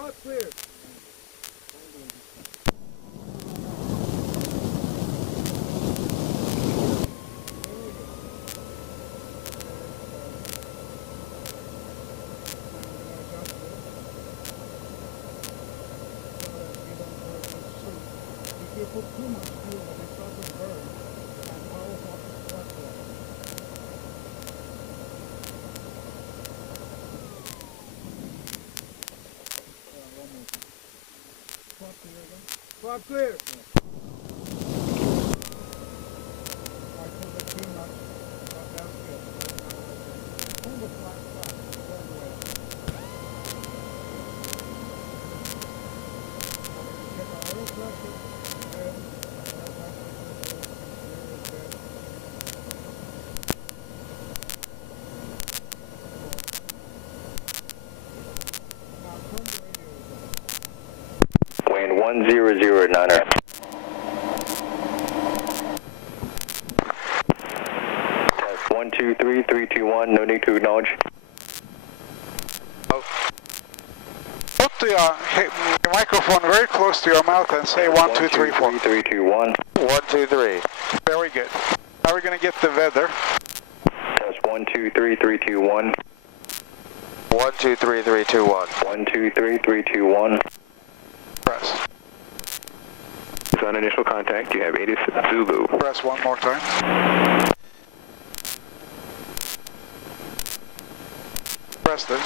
Front clear. If you put too much fuel, they start to burn and power off the platform. One more time. Front clear again. Front clear. I pulled it too much, but that's good. Pull the flat back all the way. Check the oil pressure. Wind 1009er. Test 123321, no need to acknowledge. Put the microphone very close to your mouth and say 1, 2, 3, 4. 321. 1, 2, 3. Very good. Now we're going to get the weather. Test 123321. 1, 2, 3, 3, 2, 1. 123321. Press. On initial contact, you have 80 Zulu. Press one more time. Press this.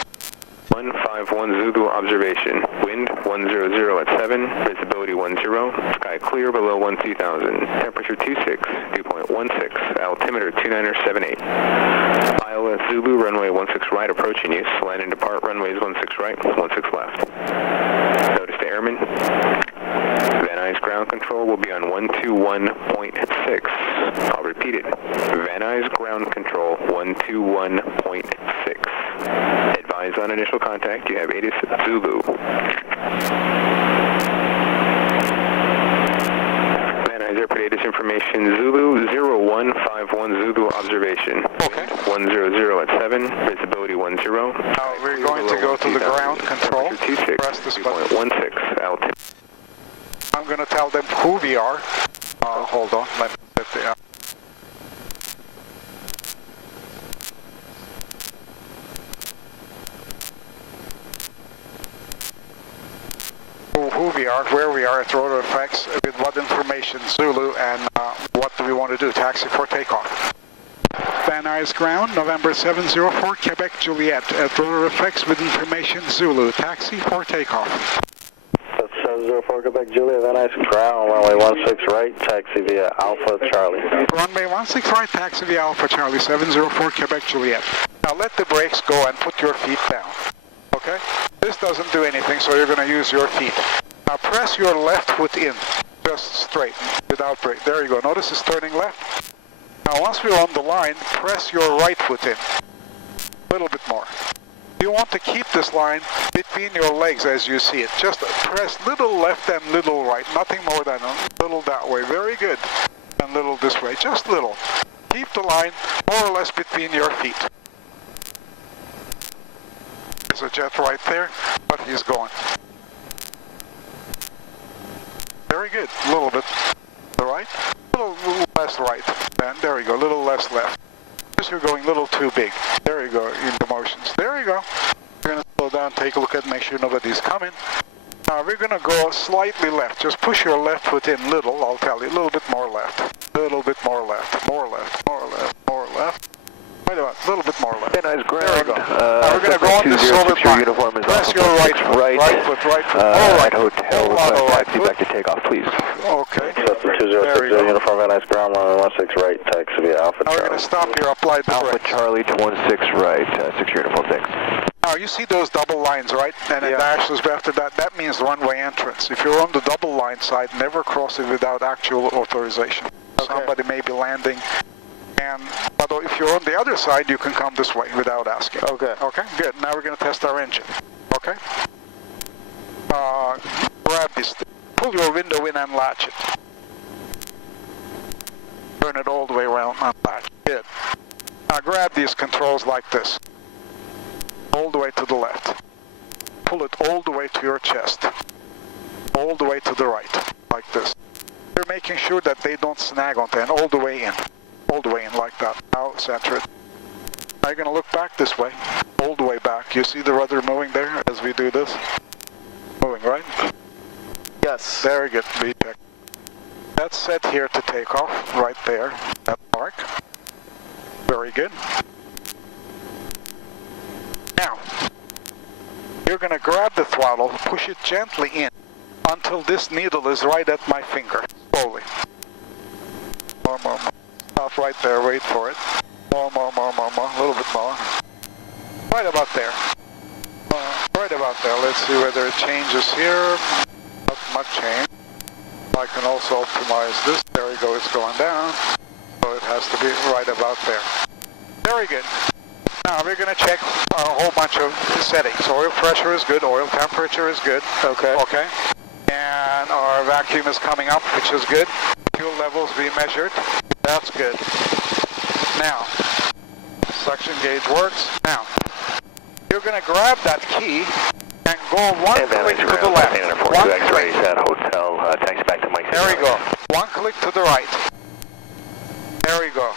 151 Zulu observation. Wind 100 at 7, visibility 10, sky clear below 12000, temperature 26, dew point 16, altimeter 2978. Iowa Zulu, runway 16 right, approaching you, land and depart, runways 16 right, 16 left. Notice to airmen. Van Nuys ground control will be on 121.6. I'll repeat it. Van Nuys ground control 121.6. Advise on initial contact, you have 80 Zulu. Van Nuys Airport ATIS information, Zulu 0151 Zulu observation. Okay. 100 at 7, visibility 10. Now we're going to go to the ground control. Press this button. 16, altimeter. I'm going to tell them who we are. Hold on, let me set the who we are, where we are at ROTOR F, with what information, Zulu, and what do we want to do, taxi for takeoff. Van Nuys ground, November 704, Quebec Juliet, at ROTOR F with information, Zulu, taxi for takeoff. 704 Quebec Juliet, Van Nuys ground, runway 16 right, taxi via Alpha Charlie. Runway 16 right, taxi via Alpha Charlie, 704 Quebec Juliet. Now let the brakes go and put your feet down. Okay? This doesn't do anything, so you're going to use your feet. Now press your left foot in, just straight, without brake. There you go. Notice it's turning left. Now once we're on the line, press your right foot in. A little bit more. You want to keep this line between your legs as you see it. Just press little left and little right. Nothing more than a little that way. Very good. And little this way. Just little. Keep the line more or less between your feet. There's a jet right there, but he's going. Very good. A little bit to the right. A little less right. And there you go. A little less left. You're going a little too big. There you go, in the motions. There you go. We're going to slow down, take a look at, make sure nobody's coming. Now we're going to go slightly left. Just push your left foot in little, I'll tell you. A little bit more left. A little bit more left. More left. More left. More left. Wait a minute. A little bit more left. Van Nuys ground. There we go. Now we're going to go on this over line. Uniform is Press your right foot. Right foot. Right foot. All right. Hotel, request taxi back to takeoff, please. Okay. There you go. Uniform Van Nuys ground, runway 16 right, taxi via Alpha Now Charlie. we're going to stop here, apply the Alpha brake. Charlie to 16 right, 6 uniform, thanks. Now you see those double lines, right? And it dashes after that. That means runway entrance. If you're on the double line side, never cross it without actual authorization. Okay. Somebody may be landing. But if you're on the other side, you can come this way without asking. Okay. Okay, good. Now we're going to test our engine. Okay? Grab this thing. Pull your window in and latch it. Turn it all the way around and latch. Good. Now grab these controls like this. All the way to the left. pull it all the way to your chest. All the way to the right, like this. You're making sure that they don't snag onto and all the way in. All the way in like that. Now center it. Now you're going to look back this way. All the way back. You see the rudder moving there as we do this? Moving, right? Yes. Very good. B-check. That's set here to take off, right there, that mark. Very good. Now, you're going to grab the throttle, push it gently in until this needle is right at my finger. Slowly. More. Stop right there, wait for it. More. A little bit more. Right about there. Right about there. Let's see whether it changes here. Not much change. I can also optimize this. There we go, it's going down. So it has to be right about there. Very good. Now we're going to check a whole bunch of settings. Oil pressure is good, oil temperature is good. Okay. Okay. And our vacuum is coming up, which is good. Fuel levels we measured. That's good. Now, suction gauge works. Now, you're going to grab that key and go one click to the left. One click. Hotel, taxi back to Mike. There we go. One click to the right. There we go.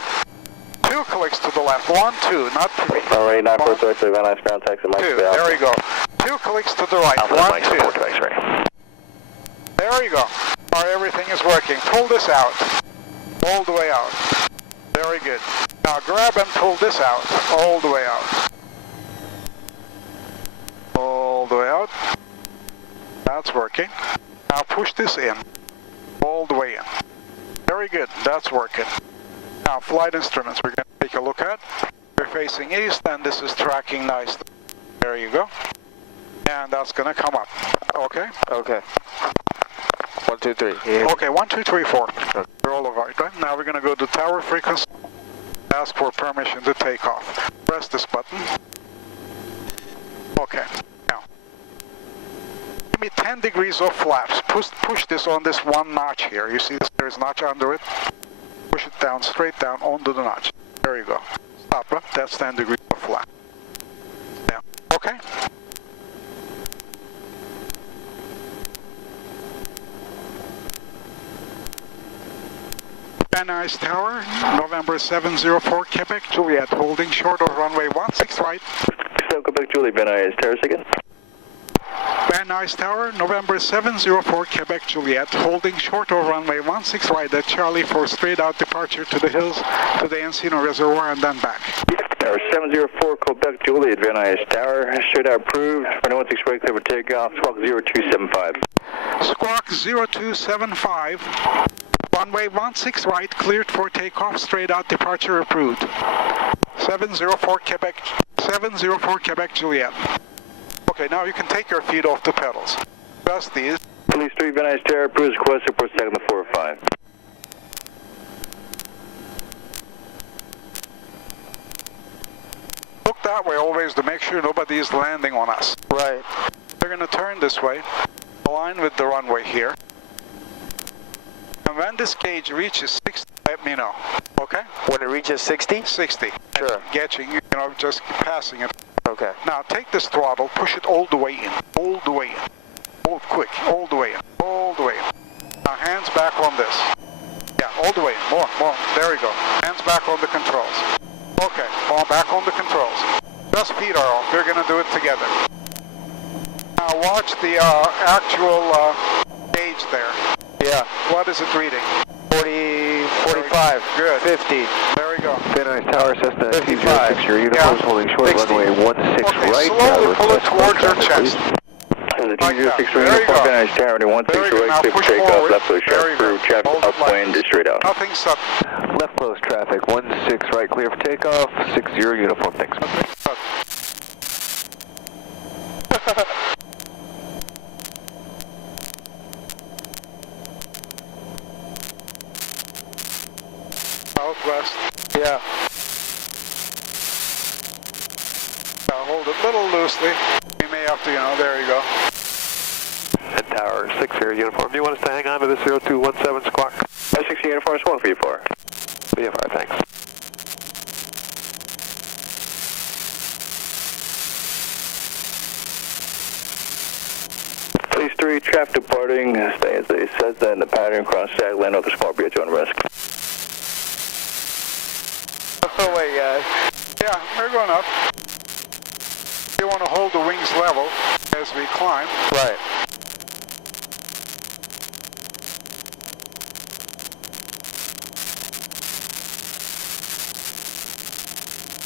Two clicks to the left. 1, 2, not 3. Alright, 943, Van Nuys ground taxi Mike. 2. There we go. Two clicks to the right. 1, 2. There we go. All right, everything is working. Pull this out. All the way out. Very good. Now grab and pull this out. All the way out. All the way out. That's working. Now push this in. All the way in. Very good. That's working. Now flight instruments we're going to take a look at. We're facing east and this is tracking nicely. There you go. And that's going to come up. Okay? Okay. 1, 2, 3. Yeah. Okay, 1, 2, 3, 4. You're all right, right? Now we're going to go to tower frequency. Ask for permission to take off. Press this button. Okay. Now, give me 10 degrees of flaps. Push this on this one notch here. You see this? There's a notch under it. Push it down, straight down onto the notch. There you go. Stop. Huh? That's 10 degrees of flap. Yeah. Okay. Van Nuys Tower, November 704, Quebec, Juliet, holding short of runway 16 right. So Quebec, Juliet, Van Nuys Tower again. Van Nuys Tower, November 704, Quebec, Juliet, holding short of runway 16 right at Charlie for straight out departure to the hills, to the Encino Reservoir and then back. Tower 704, Quebec, Juliet, Van Nuys Tower, straight out approved, runway 16 right, clear for takeoff, squawk 0275. Squawk 0275. Runway 16 right, cleared for takeoff, straight out departure approved. 704 Quebec, Juliet. Okay, now you can take your feet off the pedals. Press these. Police 3, Van Nuys Tower, approved, request report second to 405. Look that way always to make sure nobody is landing on us. Right. We're going to turn this way, align with the runway here. And when this gauge reaches 60, let me know, okay? When it reaches 60? 60. Sure. Getting, you know, just passing it. Okay. Now take this throttle, push it all the way in, all the way in. Hold quick, all the way in, all the way in. Now hands back on this. Yeah, all the way in, more. There we go. Hands back on the controls. Okay, fall back on the controls. Just feet are off, we're going to do it together. Now watch the actual gauge there. Yeah. What is it reading? 40, 45. Good. 50. There we go. Van Nuys Tower, Cessna 55. Your uniforms holding short 60. runway 16 Okay, right. slowly pull it towards your chest. The Like that. 206 There you uniform, go. Van Nuys Tower, 16 There you go. Now right, clear for push takeoff, forward. left close There sharp, you go. approved, traffic Hold it upwind, left. straight out. Nothing sudden. Left close traffic, 16 right, clear for takeoff, 60 uniform, thanks. Nothing sudden. Southwest. Yeah. Now hold it a little loosely. We may have to, you know, there you go. And Tower 60 uniform, do you want us to hang on to this 0217 squawk? 60 uniform, swung for you 4. VFR, thanks. 3 traffic departing, stay as it says in the pattern, cross jag, land over small bridge on risk. Oh my God. Yeah, we're going up. You want to hold the wings level as we climb. Right.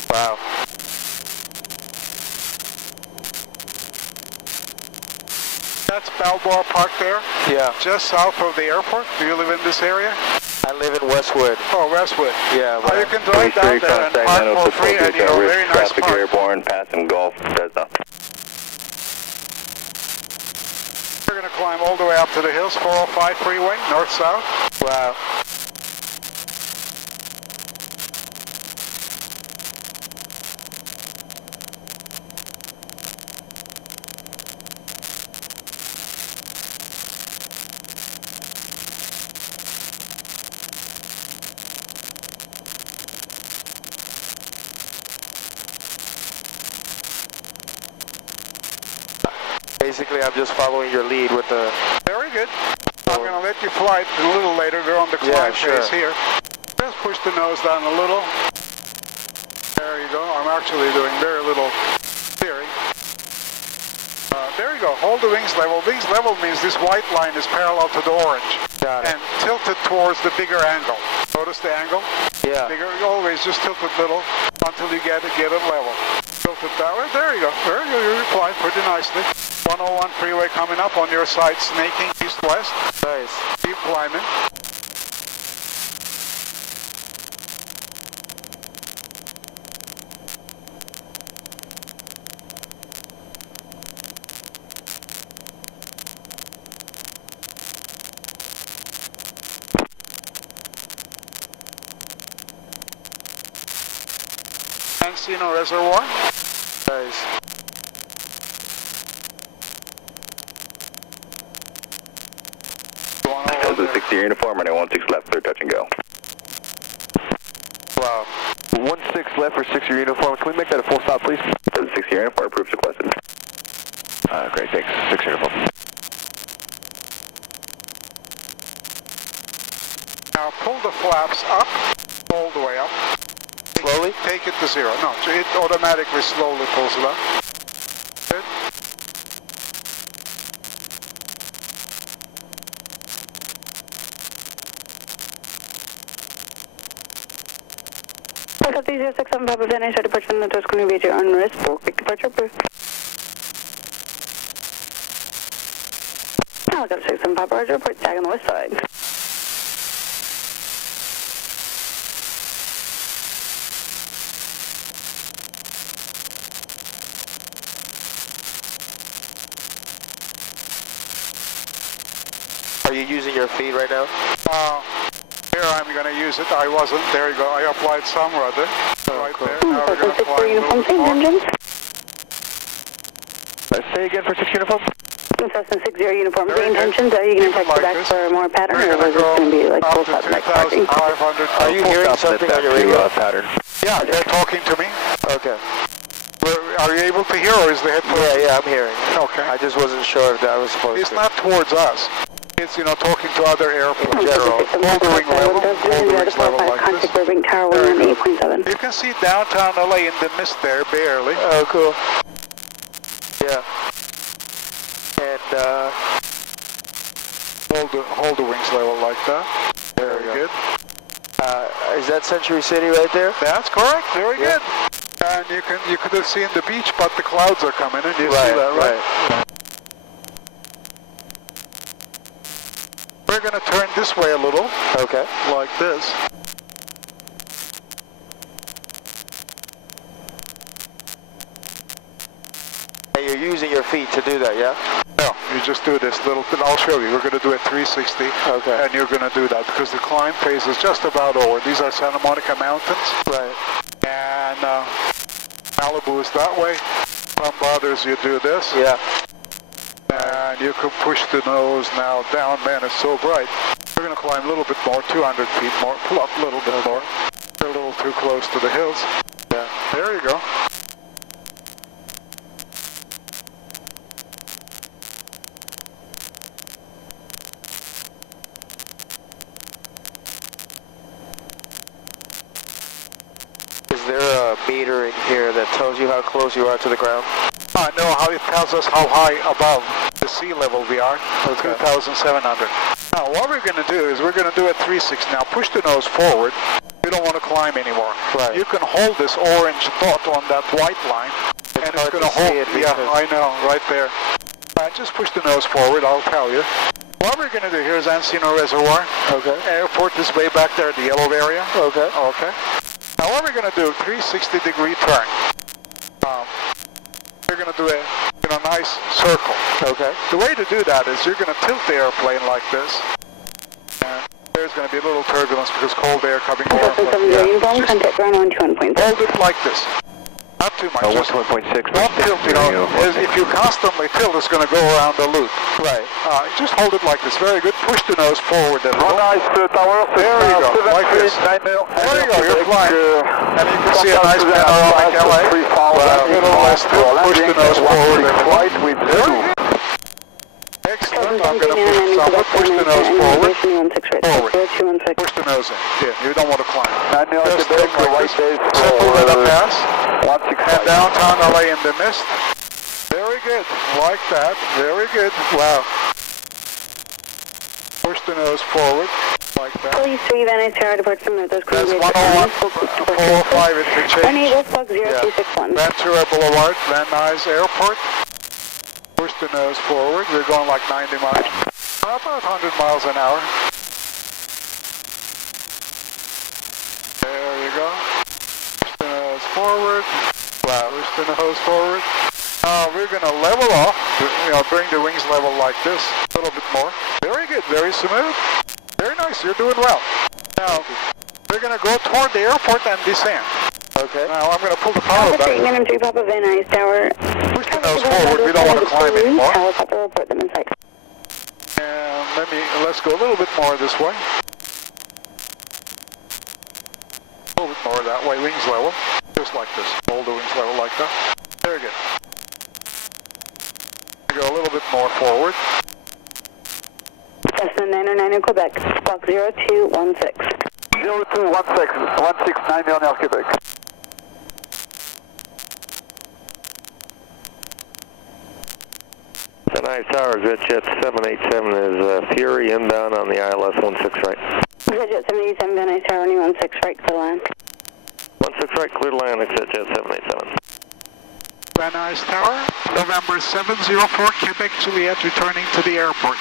Wow. That's Balboa Park there, Yeah. just south of the airport. Do you live in this area? I live in Westwood. Oh, Westwood. Yeah. Oh, you can drive down there and park for free, and you know, very nice traffic park. airborne, passing Gulf, Cessna. We're going to climb all the way up to the hills, 405 freeway, north-south. Wow. Basically, I'm just following your lead with the... Very good. I'm going to let you fly a little later. We're on the climb phase here. Just push the nose down a little. There you go. I'm actually doing very little steering. There you go. Hold the wings level. Wings level means this white line is parallel to the orange. Got it. And tilted towards the bigger angle. Notice the angle? Yeah. Bigger. You always just tilt it little until you get it level. Tilt it that way. There you go. There you go. You're flying pretty nicely. 101 freeway coming up on your side, snaking east-west. Nice. Keep climbing. Encino Reservoir. Nice. Delta 60 uniform, running 16 left, clear touch and go. Wow. 16 left for 6 uniform. Can we make that a full stop, please? Delta 60 uniform, approved requested. Great, thanks. 6 uniform. Now pull the flaps up, all the way up. Slowly? Take it to 0. No, it automatically slowly pulls it up. Good. Pickup 067 Papa Venice, departure on the Tuscany Beach on risk. Quick departure, please. Now look up 67 Papa Roger, report tag on the west side. Are you using your feet right now? Here I'm going to use it. I wasn't. There you go. I applied some rudder. Right cool. there. Now we're going to fly a uniform, little bit same more. engines. Say again for 6 uniform? Cessna 60 uniform, Very same good. engines. Are you going to Keep it text like back this. for more pattern, We're or was going it going to be like up full to stop next parking? 2,500. Are you hearing something on your radio? Pattern. Yeah, they're talking to me. Okay. Are you able to hear, or is the headphone? Yeah, I'm hearing. Okay. I just wasn't sure if that was supposed It's to. not towards us. It's, you know, talking to other airplanes. General. Hold the wing level. Hold the wings level like this. Contact Burbank Tower 118.7. You can see downtown LA in the mist there, barely. Oh, cool. Yeah. And, Hold the wings level like that. Very good. is that Century City right there? That's correct. Very good. And you could have seen the beach, but the clouds are coming in. You see that, right? We're going to turn this way a little. Okay. Like this. And you're using your feet to do that, yeah? No, you just do this little bit. I'll show you. We're going to do a 360. Okay. And you're going to do that because the climb phase is just about over. These are Santa Monica Mountains. Right. And Malibu is that way. Some others you do this. Yeah. And you can push the nose now down. Man, it's so bright. We're going to climb a little bit more, 200 feet more. Pull up a little bit more. We're a little too close to the hills. Yeah. There you go. that tells you how close you are to the ground? No, how it tells us how high above the sea level we are, 2,700. Now, what we're going to do is we're going to do a 360. Now, push the nose forward. You don't want to climb anymore. Right. You can hold this orange dot on that white line, and it's going to hold. Yeah, I know, right there. Just push the nose forward, I'll tell you. What we're going to do here is Encino Reservoir. Okay. Airport is way back there, the yellow area. Okay. Okay. Now what we're going to do, 360-degree turn. We're going to do a nice circle. Okay. The way to do that is you're going to tilt the airplane like this. And there's going to be a little turbulence because cold air coming over. Contact ground 121.6. Hold it like this. Not too much. 1.6. Don't tilt, if you constantly tilt, it's going to go around the loop. Right. Just hold it like this. Very good. Push the nose forward. There Nice tower. There you go. Like this. There you go. You're flying. And you can see a nice panoramic LA. Little less tilt. Push the nose forward. Excellent. I'm going to push the nose forward. Forward. Push the nose in. Yeah, you don't want to climb. Just tilt like this. Simple with a pass. And downtown LA in the mist. Very good. Like that. Very good. Wow. Push the nose forward. Like that. Police 3, Van Nuys Tower, departure from Northwest That's Columbia. 101.405 interchange. Enable plug 0261. Ventura Boulevard, Van Nuys Airport. Push the nose forward. We're going like 90 miles. About 100 miles an hour. There you go. Push the nose forward. Wow. Push the nose forward. Now we're going to level off. Bring the wings level like this. A little bit more. Very good. Very smooth. Very nice. You're doing well. Now we're going to go toward the airport and descend. Okay. Now I'm going to pull the power back. Minimum 3 Papa Van Nuys Tower. Push the nose forward. We don't want to climb anymore. Helicopter report them in sight. And let's go a little bit more this way. A little bit more that way. Wings level. Just like this. Hold the wings level like that. Very good. Go a little bit more forward. Cessna 909 in Quebec. Squawk 0216. 0216. 169 Air Quebec. Van Nuys Tower, Jet 787 is Fury inbound on the ILS 16 right. Jet 787, Van Nuys Tower, 16 right, clear land. 16 right, clear to land, exit Jet 787. Van Nuys Tower, November 704, Quebec Juliet, returning to the airport.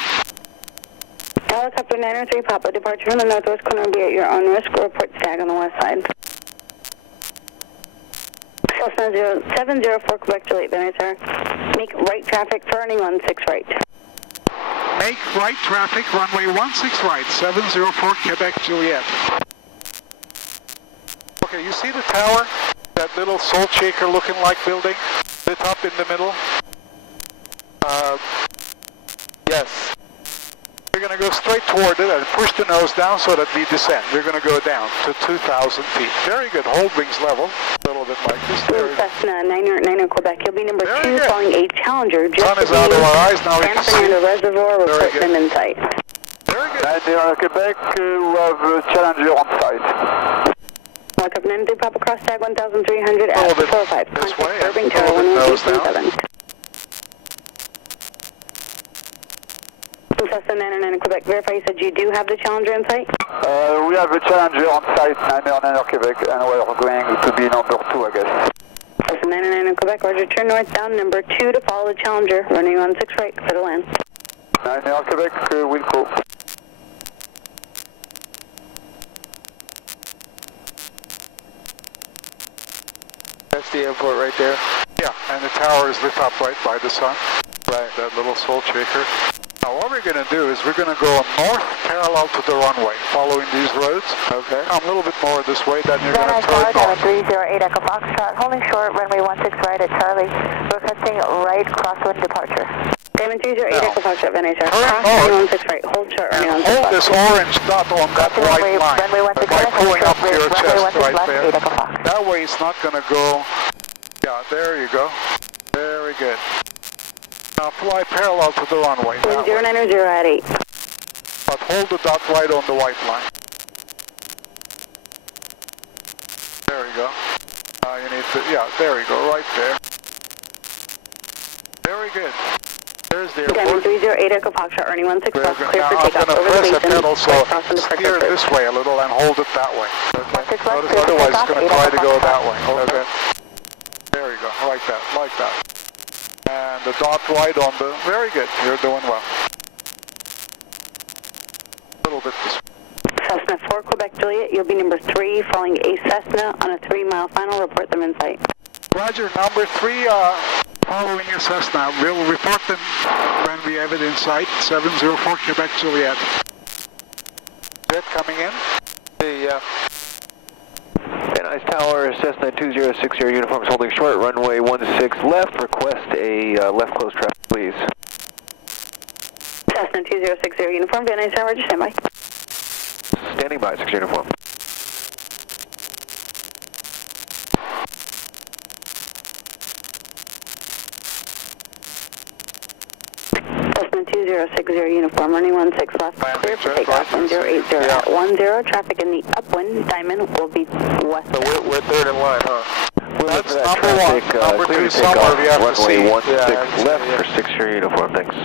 Helicopter 903 Papa, departure from the northwest corner will be at your own risk. Report stag on the west side. Cessna 704 Quebec Juliet, Van Nuys Tower. Make right traffic, turning 16 right. Make right traffic, runway 16 right, 704 Quebec Juliet. Okay, you see the tower? That little salt shaker looking like building? Lit up in the middle? Yes. We're going to go straight toward it and push the nose down so that we descend. We're going to go down to 2,000 feet. Very good. Hold wings level. A little bit like this. Cessna 909 Quebec. You'll be number 2 following a Challenger. Sun is out of our eyes. Now we can see. San Fernando Reservoir. Report them in sight. Very good. Air Quebec, we have Challenger on site. Helicopter 93 Papa Cross tag 1,300 at 405. This way. Irving Tower 118.7. Cessna 909 Quebec. Verify you said you do have the Challenger in sight? We have a Challenger on site, 909 Quebec, and we're going to be number 2, I guess. Cessna 909 Quebec. Roger, turn northbound, number 2 to follow the Challenger, running 16 right, clear to land. 909 Quebec, we'll go. That's the airport right there. Yeah, and the tower is lit up right by the sun. Right, that little salt shaker. Now what we're going to do is we're going to go north parallel to the runway, following these roads. Okay. Come a little bit more this way, then you're going to Tower, turn north. 308 Echo Foxtrot, holding short, runway 16 right at Charlie, requesting right crosswind departure. Diamond 308 Echo Foxtrot, Van Nuys Tower. Turn Runway north. 16 right, hold short, running And 16 hold left. this orange dot on that right line, runway 16 by pulling up your chest right left, there. 8 Echo Fox. That way it's not going to go, yeah, there you go. Very good. Now fly parallel to the runway. Wind 090 at 8. But hold the dot right on the white line. There you go. Now you need there. Yeah, there you go, right there. Very good. There's the Diamond airport. 308 Echo Foxtrot, earning 16 Very left, good. clear Now for I'm takeoff going to over the press the basin. pedal, so Cross on departure steer clear. this way a little and hold it that way. Okay. Notice, otherwise it's going to try to go that way. Okay. There you go, like that, like that. And the dot right on the, very good, you're doing well. A little bit this way. Cessna 4 Quebec Juliet, you'll be number 3, following a Cessna on a 3-mile final. Report them in sight. Roger, number 3, following your Cessna. We'll report them when we have it in sight. 704 Quebec Juliet. Jet coming in? Yeah. Nice Tower, Cessna 2060 uniforms holding short, runway 16 left. Request a left close traffic, please. Cessna 2060 uniform, Van Nuys Tower, just stand by. Standing by, 6 uniform. Cessna 2060 uniform, running 16 left, clear for takeoff, 1080 at 10, traffic in the upwind, Diamond will be west. So we're third in line, huh? That's number 1. Number 2 somewhere we have to see. Runway 16 left for 6 uniform, thanks.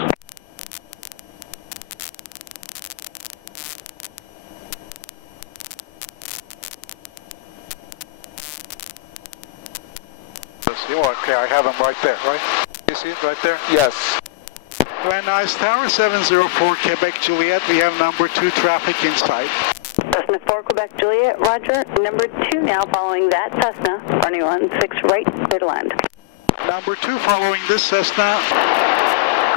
Okay, I have them right there, right? You see it right there? Yes. Van Nuys Tower, 704 Quebec Juliet. We have number 2 traffic in sight. Cessna 4 Quebec Juliet, roger. Number 2 now following that Cessna, running 16 right, clear to land. Number 2 following this Cessna,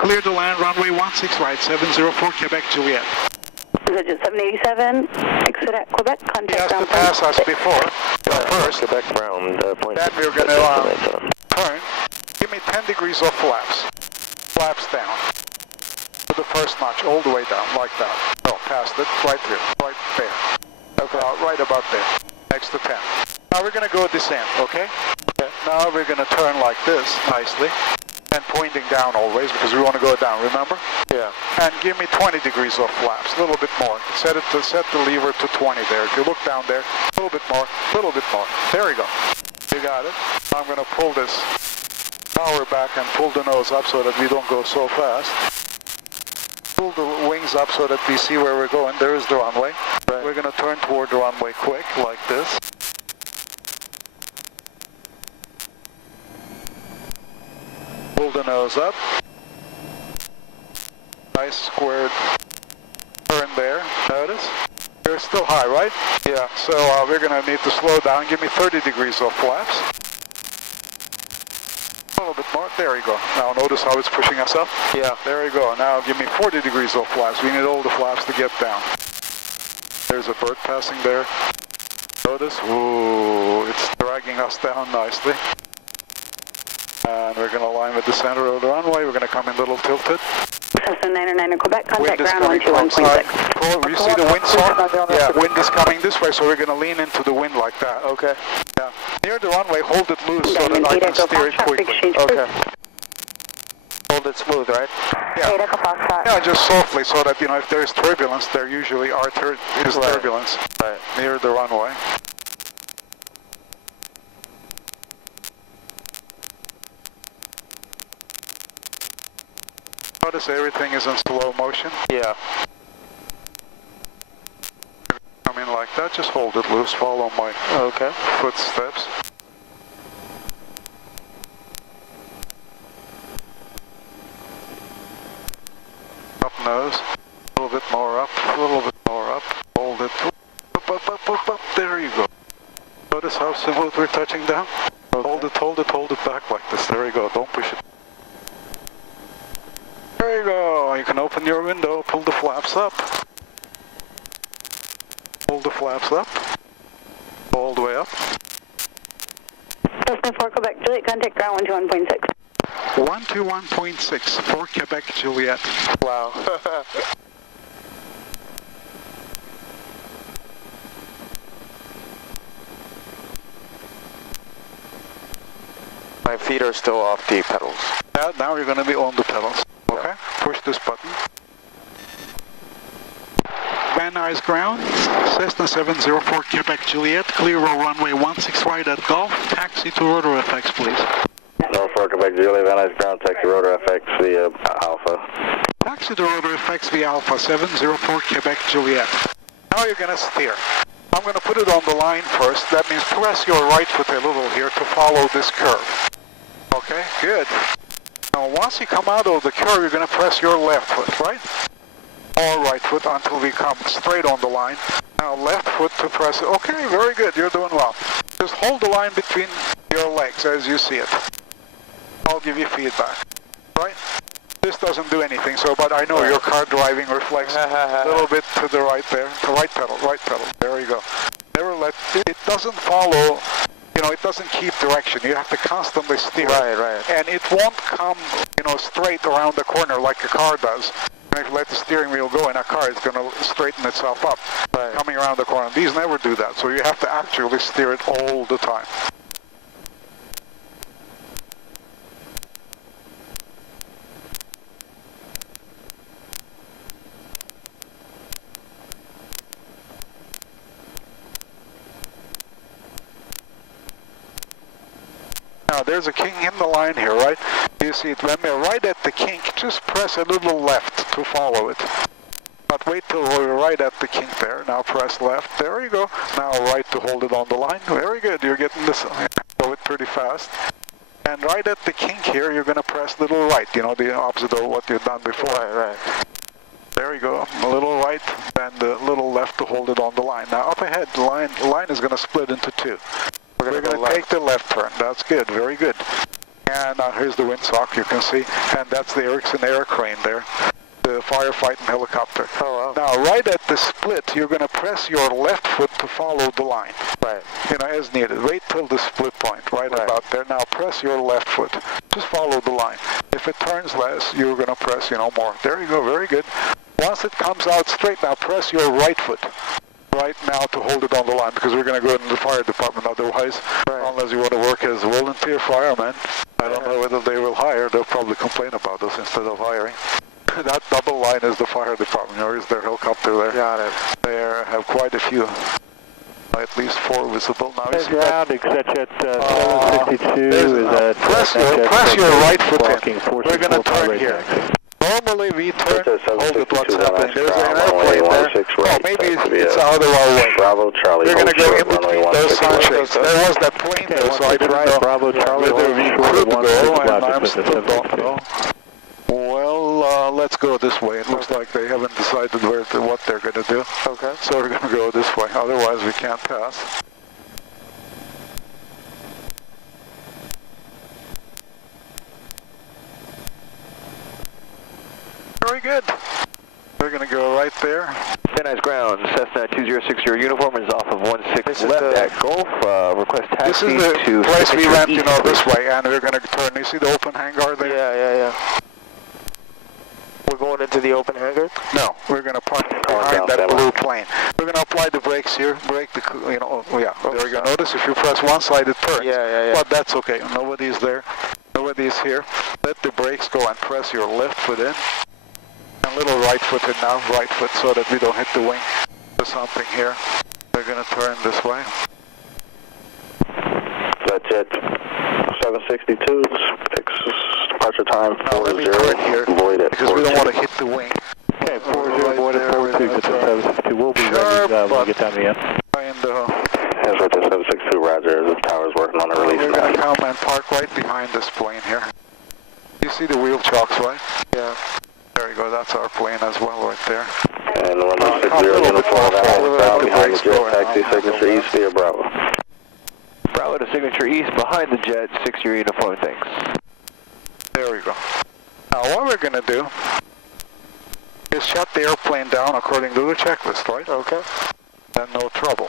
clear to land, runway 16 right, 704 Quebec Juliet. Digit 787, exit at Quebec, He contact has to ground pass point. us before. First, Quebec ground, point. then we're going to turn. Give me 10 degrees of flaps. Flaps down. To the first notch, all the way down, like that. No, past it, right through, right there. Okay, right about there, next to 10. Now we're going to go descent, okay? Okay. Now we're going to turn like this, nicely. And pointing down always, because we want to go down, remember? Yeah. And give me 20 degrees of flaps, a little bit more. Set the lever to 20 there. If you look down there, a little bit more, a little bit more. There we go. You got it. I'm going to pull this tower back and pull the nose up so that we don't go so fast. Pull the wings up so that we see where we're going. There is the runway. Right. We're going to turn toward the runway quick, like this. Pull the nose up. Nice squared turn there. Notice? You're still high, right? Yeah. So we're going to need to slow down. Give me 30 degrees of flaps. A little bit more. There you go. Now notice how it's pushing us up? Yeah. There you go. Now give me 40 degrees of flaps. We need all the flaps to get down. There's a bird passing there. Notice? Ooh, it's dragging us down nicely. And we're going to align with the center of the runway. We're going to come in a little tilted. Cessna 909 in Quebec, contact Wind is ground coming from side. 121.6. Cool. You see the wind saw? Yeah, wind is coming this way, so we're going to lean into the wind like that. Okay. Yeah. Near the runway, hold it loose so Diamond that I 8 can Echo steer it Foxtrot, quickly. exchange Okay. Hold it smooth, right? Yeah. 8 Echo Foxtrot. Yeah, just softly so that, you know, if there's turbulence, there usually are turbulence Right. near the runway. Notice everything is in slow motion. Yeah. Come in like that, just hold it loose, follow my Okay. footsteps. Up nose, a little bit more up, a little bit more up, hold it, up, up, up, up, up, there you go. Notice how smooth we're touching down? Okay. Hold it back like this, there you go, don't push it. There you go, you can open your window, pull the flaps up. Pull the flaps up, all the way up. Cessna 4 Quebec Juliet, contact ground 121.6. 121.6 for Quebec Juliet. Wow. My feet are still off the pedals. Yeah, now you're going to be on the pedals. Okay, push this button. Van nice ground. Cessna 704 Quebec Juliet, clear of runway 16 right at Golf. Taxi to ROTOR FX, please. Norfolk Quebec Juliet, Van Nuys ground, taxi ROTOR FX via Alpha. Taxi to ROTOR FX via Alpha 704 Quebec Juliet. Now you're going to steer. I'm going to put it on the line first. That means press your right foot a little here to follow this curve. Okay, good. Now once you come out of the curve, you're going to press your left foot, right? Or right foot until we come straight on the line. Now left foot to press it. Okay, very good. You're doing well. Just hold the line between your legs as you see it. I'll give you feedback. Right? This doesn't do anything, so, but I know your car driving reflects a little bit to the right there. The right pedal, right pedal. There you go. Never let, it doesn't follow, you know, it doesn't keep direction. You have to constantly steer. Right. And it won't come, you know, straight around the corner like a car does. And if you let the steering wheel go in a car, it's going to straighten itself up, coming around the corner. These never do that, so you have to actually steer it all the time. Now there's a kink in the line here, right? You see it, when we're right at the kink, just press a little left to follow it. But wait till we're right at the kink there. Now press left, there you go. Now right to hold it on the line. Very good, you're getting this, go it pretty fast. And right at the kink here, you're gonna press little right, you know, the opposite of what you've done before. Right. There you go, a little right and a little left to hold it on the line. Now up ahead, the line is gonna split into two. We're going to take the left turn. That's good. Very good. And now here's the windsock, you can see. And that's the Erickson air crane there. The firefighting helicopter. Oh, wow. Now, right at the split, you're going to press your left foot to follow the line. Right. You know, as needed. Wait till the split point, right about there. Now, press your left foot. Just follow the line. If it turns less, you're going to press, you know, more. There you go. Very good. Once it comes out straight, now press your right foot. Right now to hold it on the line, because we're going to go into the fire department otherwise, unless you want to work as a volunteer fireman. I don't know whether they will hire. They'll probably complain about us instead of hiring. That double line is the fire department, or is their helicopter there? Got it. They have quite a few, at least 4 visible. Now you see ground, etc. at 762 is press your right foot in. We're going to turn here. Normally we turn, hold it, what's happening. There's an airplane there. Oh, maybe it's out of our way. Bravo, Charlie. We're going to go in between those sunshades. There was that plane there, so I didn't know Bravo, Charlie, whether we could go, and I'm left still don't know. Well, let's go this way. It looks like they haven't decided what they're going to do. Okay. So we're going to go this way, otherwise we can't pass. Very good. We're going to go right there. Van Nuys ground, Cessna 2060 uniform is off of 16 left at Golf. Request taxi to... This is the place we went, you know, this way, and we're going to turn. You see the open hangar there? Yeah. We're going into the open hangar? No, we're going to park behind that blue plane. We're going to apply the brakes here, brake the, you know, there we go. Notice if you press one side, it turns. Yeah. But that's okay. Nobody's there. Nobody's here. Let the brakes go and press your left foot in. And little right foot in now, right foot, so that we don't hit the wing or something here. We're going to turn this way. That's it. 762, departure time, 40, here, void at because we don't want to hit the wing. Okay, 40, void at 42, get to 762. We'll be ready when we get down to the end. That's right, 762, roger. The tower's working on the release. We're going to come and park right behind this plane here. You see the wheel chocks, right? Yeah. There you go, that's our plane as well right there. And 160 uniform down behind the jet, taxi signature east via Bravo. Bravo to signature east behind the jet, 6-year uniform, thanks. There we go. Now what we're going to do is shut the airplane down according to the checklist, right? Okay. Then no trouble.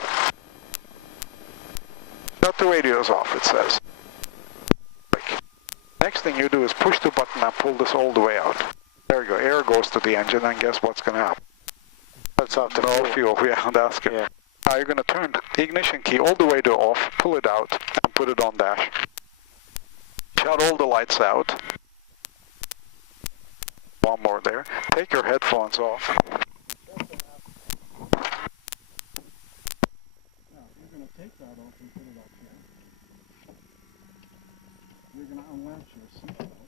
Shut the radios off, it says. Next thing you do is push the button and pull this all the way out. There you go, air goes to the engine, and guess what's going to happen? That's off the fuel. Yeah, that's good. Yeah. Now you're going to turn the ignition key all the way to off, pull it out, and put it on dash. Shut all the lights out. One more there. Take your headphones off. and put it up here. You're going to unlatch your seatbelt.